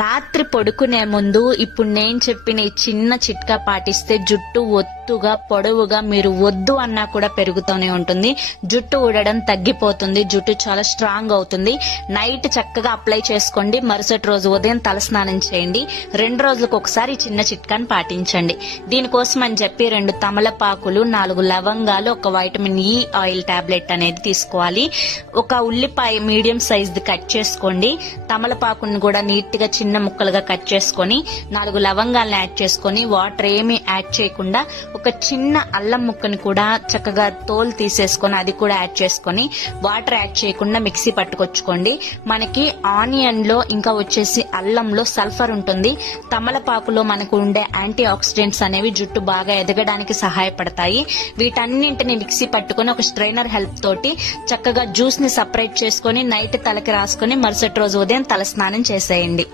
రాత్రి పడుకునే ముందు ఇప్పుడు నేను చెప్పిన ఈ చిన్న చిట్కా పాటిస్తే జుట్టు ఒత్తుగా పొడవుగా మీరు వద్దు అన్నా కూడా పెరుగుతూనే ఉంటుంది. జుట్టు ఊడడం తగ్గిపోతుంది. జుట్టు చాలా స్ట్రాంగ్ అవుతుంది. నైట్ చక్కగా అప్లై చేసుకోండి. మరుసటి రోజు ఉదయం తలస్నానం చేయండి. 2 రోజులకు ఒకసారి చిన్న చిట్కాని పాటించండి. దీనికోసం అని చెప్పి 2 తమలపాకులు, 4 లవంగాలు, 1 వైటమిన్ ఈ ఆయిల్ టాబ్లెట్ అనేది తీసుకోవాలి. 1 ఉల్లిపాయ మీడియం సైజ్ కట్ చేసుకోండి. తమలపాకుని కూడా నీట్ గా చిన్న ముక్కలుగా కట్ చేసుకొని 4 లవంగాలను యాడ్ చేసుకొని వాటర్ ఏమీ యాడ్ చేయకుండా ఒక చిన్న అల్లం ముక్కని కూడా చక్కగా తోలు తీసేసుకొని అది కూడా యాడ్ చేసుకొని వాటర్ యాడ్ చేయకుండా మిక్సీ పట్టుకొచ్చుకోండి. మనకి ఆనియన్ లో ఇంకా వచ్చేసి అల్లంలో సల్ఫర్ ఉంటుంది. తమలపాకులో మనకు ఉండే యాంటీ ఆక్సిడెంట్స్ అనేవి జుట్టు బాగా ఎదగడానికి సహాయపడతాయి. వీటన్నింటిని మిక్సీ పట్టుకొని ఒక స్ట్రైనర్ హెల్ప్ తోటి చక్కగా జ్యూస్ ని సపరేట్ చేసుకొని నైట్ తలకి రాసుకొని మరుసటి రోజు ఉదయం తలస్నానం చేసేయండి.